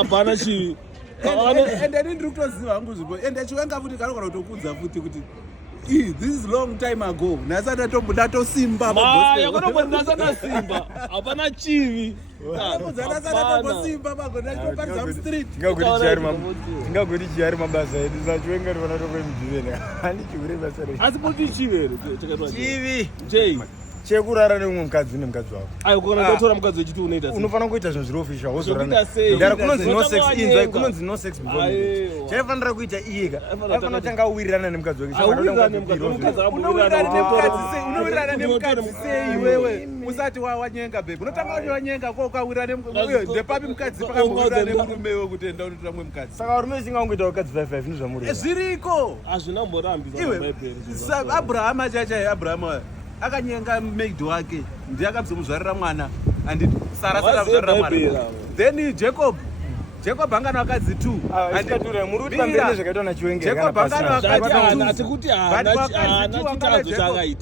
hapana chivi ende ndiri kutoziva hangu zvipo ende chiwenga futi kanogona kutokudza futi kuti this is long time ago nhasi ndatosimba yakatombonasana simba hapana chivi tingagoti chiyari mabasa edu sachiwenga tivana tokwemudivene handichiure basa re asi poti chivi here chivi jei chekurara neumwe mukadzi nemukadzi wako aikona ndotora mukadzi wechiti unoita unofanira kuita zvinhu zviri official Zvokuita sei? wozorara kunonzi no sex Zvokuita kunonzi no sex before marriage Aiwa. chaifanira kuita iyeka aifanira kutanga awirirana nemukadzi wake unowirirana nemukadzi sei iwewe usati wanyenga bebe unotanga wanyenga ko ukawirira ndepapi mukadzi pakawirira nemurume wekuti enda unotora mumwe mukadzi saka varume vesingaungoita vakadzi 5 nezvamuri zviriko hazvina mborambi iwe abrahama chachai abrahama akanyenga maid wake ndiye akabvizomuzvarira mwana anditi sara akazvarira mwana then jacob angana vakadzi 2 zvakaitwa nachiwengejacob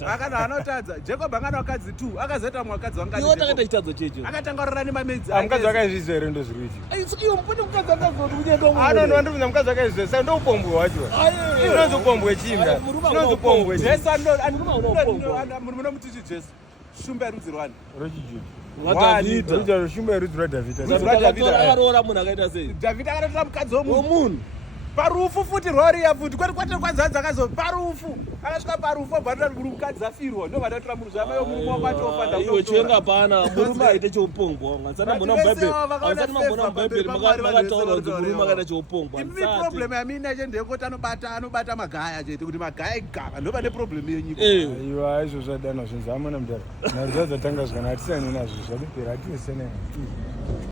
akana anotadza jacob angana vakadzi 2 akazoita mukadzi takaita chitadzo checho akatanga kurara nemamedzi mukadzi wakaizvizva here ndo zviri iwe mpone mukadzi akazoti kunyenga anono ndikuza mukadzi wakaizvizva sai ndo upombwe wacho inonzi upombwe chimba inonzi upombwe munomutichi jesu shumba yerudzi rwani rochijuda shumba yerudzi rwadhavhidaaroora munhu akaita sei dhavhidha akatotora mukadzi womunhu parufu futi roriya futi kwete kwanzanzi akazo parufu akasvika parufu obva mukadzi afirwa ndo vadatora munhu zvama yomurume wakwati iwe chiwenga pana murume aite cheupongwa hamusati mambona mubhaibheri makataura kuti murume akaita cheupongwa imi problem yamina chendekoti anobata magaya chete kuti magaya igava ndo vane problem yenyika iwa izvo zvadanwa zvinzi amona mudara nhari dzadzatanga zvikana hatisani nazvo zvadipera hatinesene